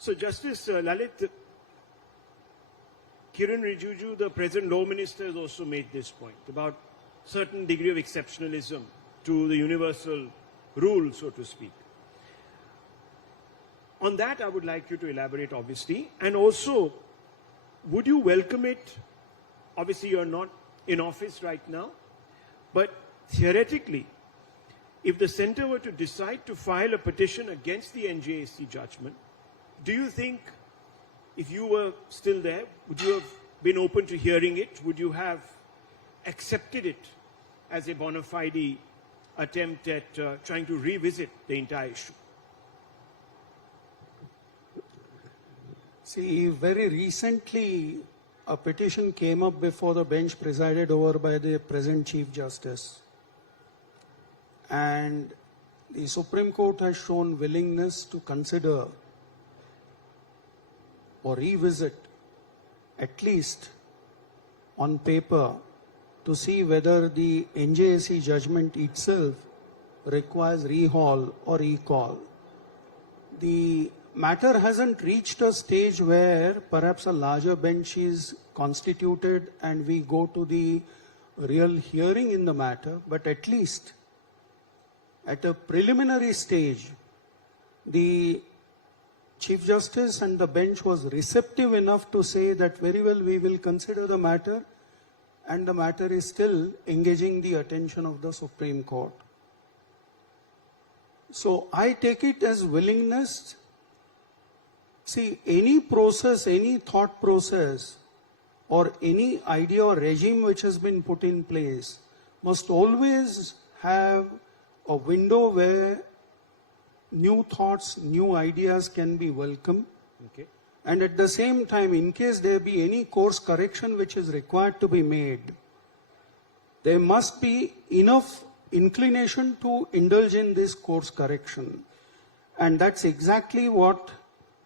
So Justice Lalit, Kiran Rijiju, the present Law Minister, has also made this point about certain degree of exceptionalism to the universal rule, so to speak. On that, I would like you to elaborate, obviously. And also, would you welcome it? Obviously, you're not in office right now. But theoretically, if the centre were to decide to file a petition against the NJAC judgment, do you think, if you were still there, would you have been open to hearing it? Would you have accepted it as a bona fide attempt at trying to revisit the entire issue? See, very recently, a petition came up before the bench presided over by the present Chief Justice. And the Supreme Court has shown willingness to consider or revisit, at least on paper, to see whether the NJAC judgment itself requires rehaul or recall. The matter hasn't reached a stage where perhaps a larger bench is constituted and we go to the real hearing in the matter, but at least at a preliminary stage, the Chief Justice and the bench was receptive enough to say that very well we will consider the matter, and the matter is still engaging the attention of the Supreme Court. So I take it as willingness. See, any process, any thought process, or any idea or regime which has been put in place must always have a window where new thoughts, new ideas can be welcome. Okay. And at the same time, in case there be any course correction which is required to be made, there must be enough inclination to indulge in this course correction. And that's exactly what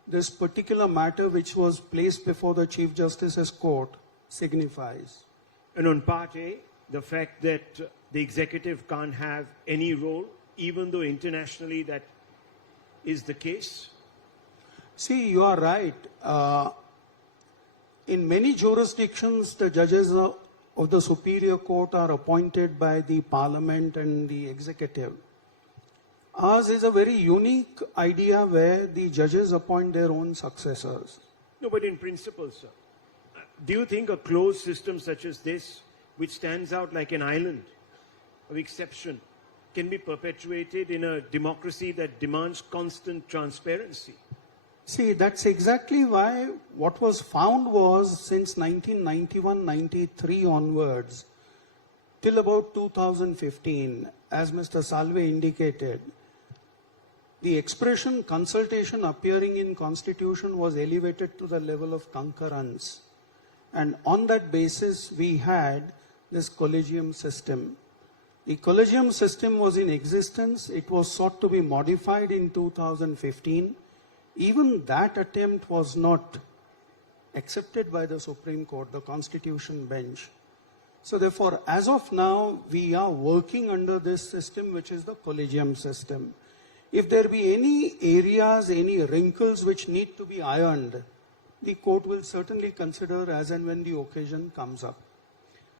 this particular matter which was placed before the Chief Justice's court signifies. And on part A, the fact that the executive can't have any role, even though internationally that is the case? See, you are right. In many jurisdictions, the judges of the Superior Court are appointed by the Parliament and the executive. Ours is a very unique idea where the judges appoint their own successors. No, but in principle, sir, do you think a closed system such as this, which stands out like an island of exception, can be perpetuated in a democracy that demands constant transparency? See, that's exactly why what was found was since 1991-93 onwards, till about 2015, as Mr. Salve indicated, the expression consultation appearing in Constitution was elevated to the level of concurrence. And on that basis, we had this collegium system. The collegium system was in existence. It was sought to be modified in 2015. Even that attempt was not accepted by the Supreme Court, the Constitution bench. So therefore, as of now, we are working under this system, which is the collegium system. If there be any areas, any wrinkles which need to be ironed, the court will certainly consider as and when the occasion comes up.